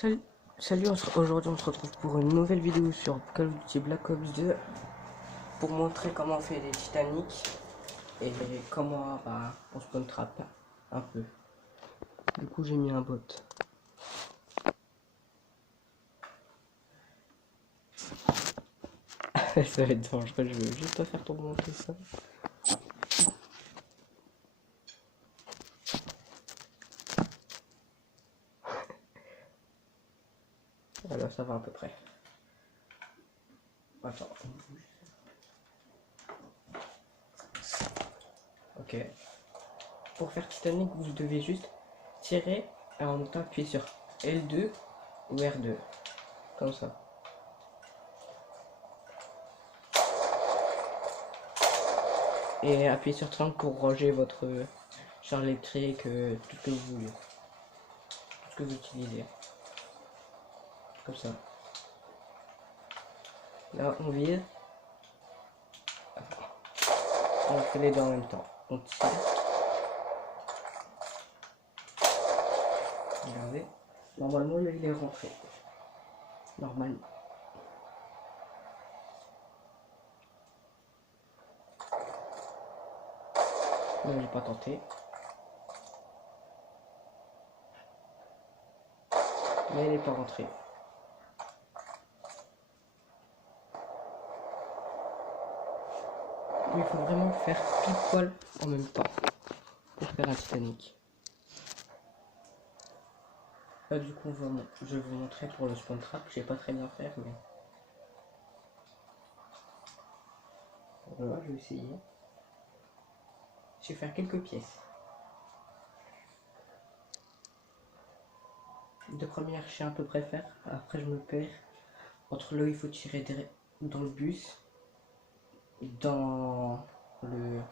Salut, aujourd'hui on se retrouve pour une nouvelle vidéo sur Call of Duty Black Ops 2 pour montrer comment on fait des Titanic et comment on spawn trap un peu. Du coup j'ai mis un bot. Ça va être dangereux, je veux juste pas faire pour monter ça. Alors ça va à peu près. Attends. Ok. Pour faire Titanic, vous devez juste tirer et en même temps appuyer sur L2 ou R2. Comme ça. Et appuyez sur 30 pour ranger votre charge électrique, tout ce que vous voulez. Tout ce que vous utilisez. Comme ça. Là, on vise. On fait les deux en même temps. On tire. Regardez. Normalement, il est rentré. Normalement. Non, j'ai pas tenté. Mais il n'est pas rentré. Il faut vraiment faire pile poil en même temps pour faire un Titanic. Là, du coup, je vais vous montrer pour le spawn trap. Je sais pas très bien faire, mais voilà, je vais essayer. Je vais faire quelques pièces. De première, je sais à peu près faire. Après, je me perds. Entre là, il faut tirer dans le bus, dans le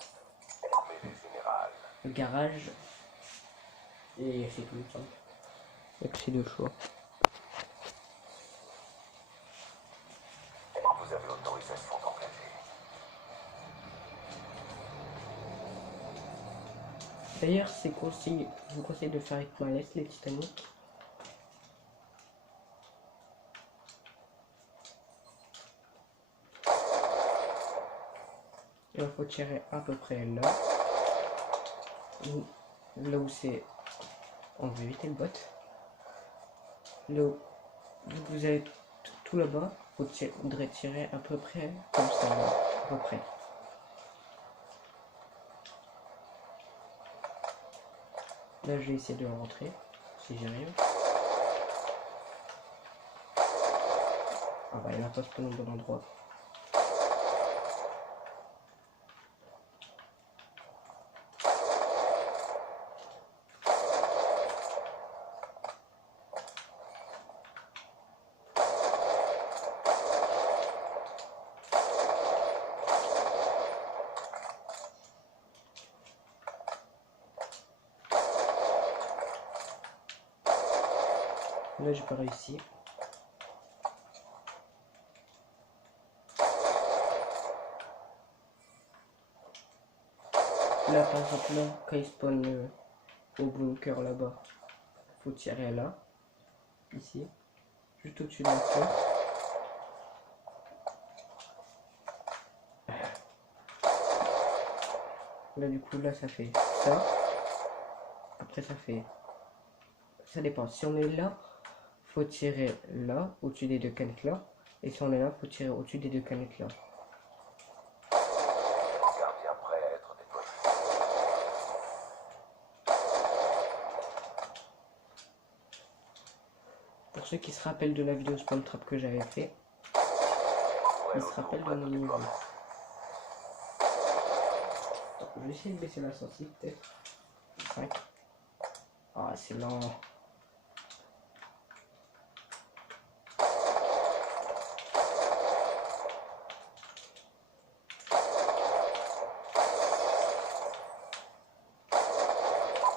garage, et c'est tout le temps. Il n'y a que ces deux choix. Vous avez autorisation d'engager. D'ailleurs, je vous conseille de faire avec Malès les Titanic. Et il faut tirer à peu près là. Là où c'est... On va éviter le bot. Là où vous avez tout là-bas, vous faudrait tirer à peu près comme ça, là, à peu près. Là, je vais essayer de rentrer, si j'y arrive. Ah bah, il n'a pas spawné au bon endroit. Là, j'ai pas réussi. Là, par exemple, là, quand il spawn au bunker là-bas, faut tirer là, ici, juste au-dessus de la fleur. Là, du coup, là, ça fait ça. Après, ça fait... Ça dépend. Si on est là, faut tirer là, au-dessus des deux canettes là. Et si on est là, faut tirer au-dessus des deux canettes là. Gardien prêt à être déployé. Pour ceux qui se rappellent de la vidéo spawn trap que j'avais fait, ils se rappellent de mon niveau. Je vais essayer de baisser la sortie peut-être. 5. Ah, c'est lent.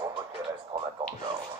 Groupe terrestre en attente d'ordre.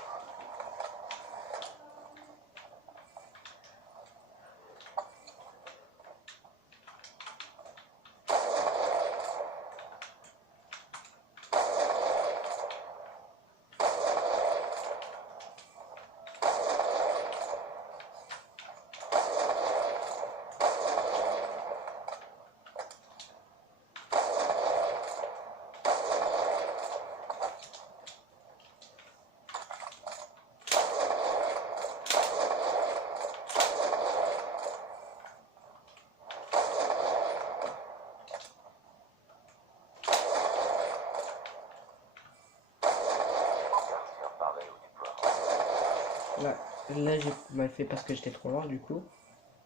Là j'ai mal fait parce que j'étais trop loin du coup.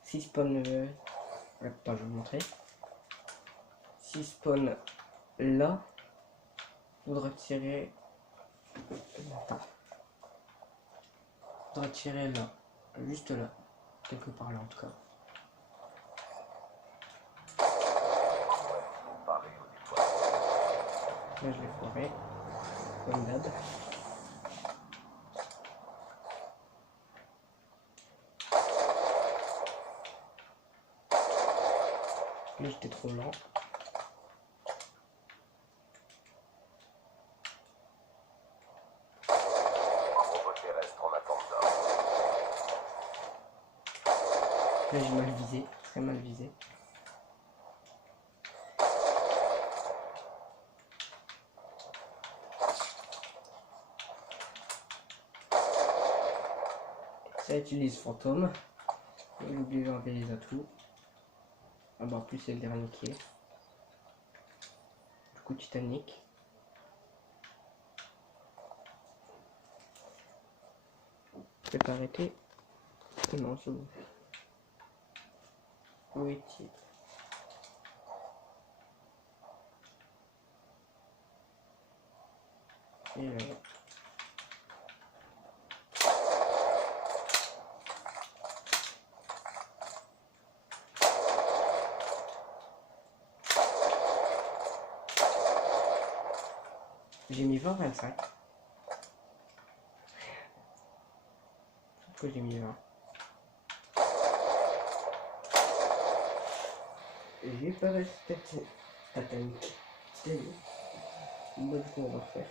Si spawn... Attends, je vais vous montrer. Si spawn là, faudra tirer... Faudra tirer là. Juste là. Quelque part là en tout cas. Parer au déploiement. Là je l'ai foiré. Comme d'hab. Là j'étais trop lent. Robot terrestre en attente d'ordre. Là j'ai mal visé. Très mal visé. Ça utilise fantôme. J'ai oublié d'enlever les atouts. Ah bah en plus c'est le dernier qui est. Du coup Titanic. Je peux pas arrêter. Non c'est bon. Où est-il? Et là. J'ai mis 20-25. Pourquoi j'ai mis 20? J'ai pas resté Titanic. C'est bon, du coup on va refaire.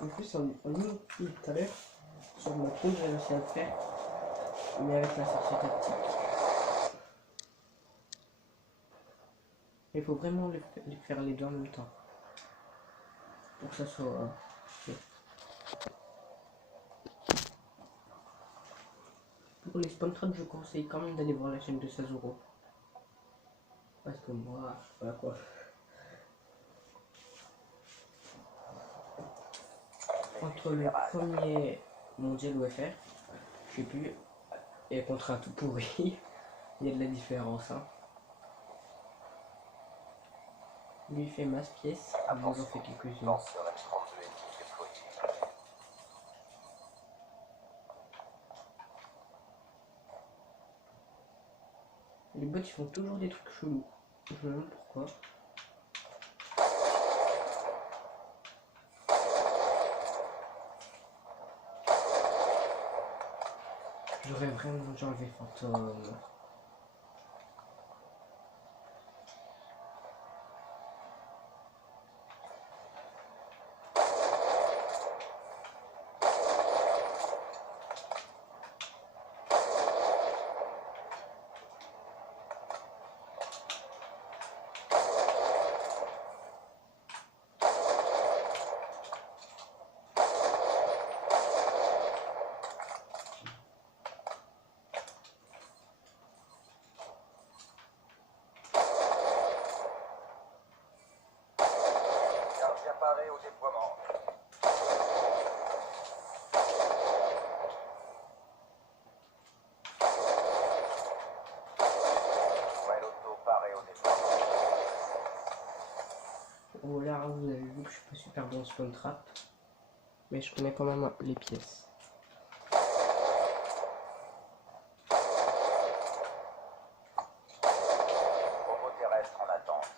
En plus, on tout à l'heure, sur ma trou, j'ai réussi à le faire, mais avec la sortie tactique. Il faut vraiment les faire les deux en même temps, pour que ça soit fait. Pour les spawn traps, je conseille quand même d'aller voir la chaîne de 16€. Parce que moi, voilà quoi. Entre le premier mondial UFR, je sais plus, et contre un tout pourri, il y a de la différence. Hein. Lui fait masse pièce, moi j'en fais quelques-unes. Lanceur M32 ennemi déployé. Les bots ils font toujours des trucs chelous. Je sais même pourquoi. J'aurais vraiment dû enlever fantôme. Gardien paré au déploiement. Piloto paré au déploiement. Oh là, vous avez vu que je suis pas super bon spawn trap. Mais je connais quand même les pièces. Robot terrestre en attente.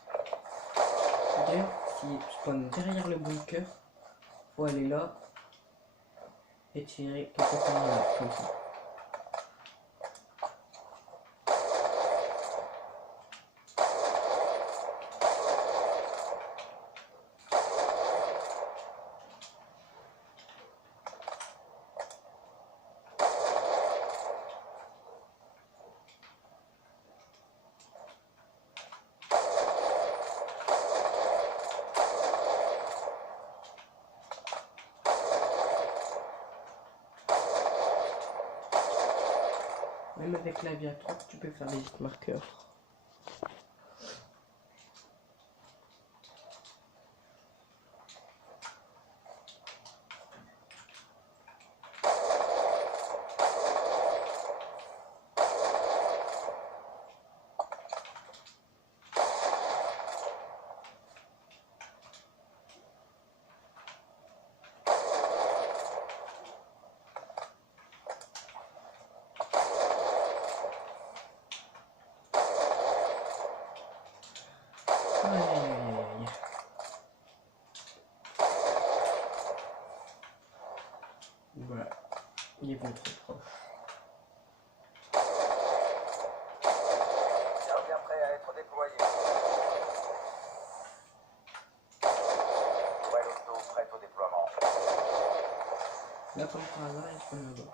D'ailleurs, si je spawn derrière le bunker, faut aller là et tirer quelque part là, comme ça. Même avec l'aviateur, tu peux faire des hit marqueurs. est bon, trop proche. Bien prêt à être déployé. Nouvelle auto prête au déploiement. Là, comme par hasard, il faut là-bas.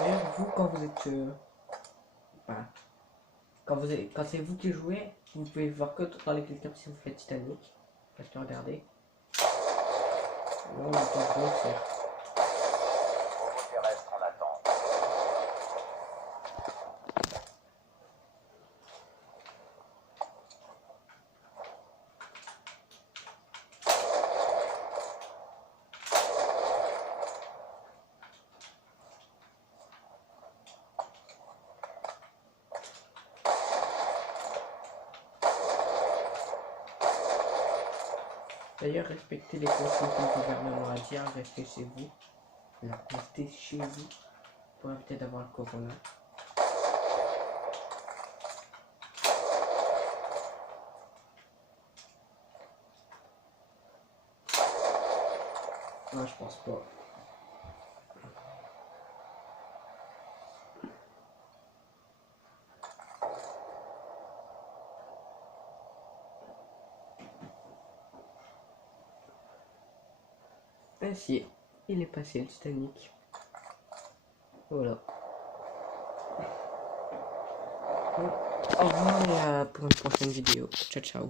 D'ailleurs, vous, quand vous êtes... voilà. Quand c'est vous qui jouez, vous pouvez voir que dans les quelqu'un si vous faites Titanic. Parce que regardez. Là, on entend grossir. Robot terrestre en attente. D'ailleurs, respectez les consignes que le gouvernement a dit, restez chez vous. Là, restez chez vous pour éviter d'avoir le corona. Non, je pense pas. Ah si, il est passé le Titanic. Voilà. Bon, au revoir et à pour une prochaine vidéo. Ciao ciao.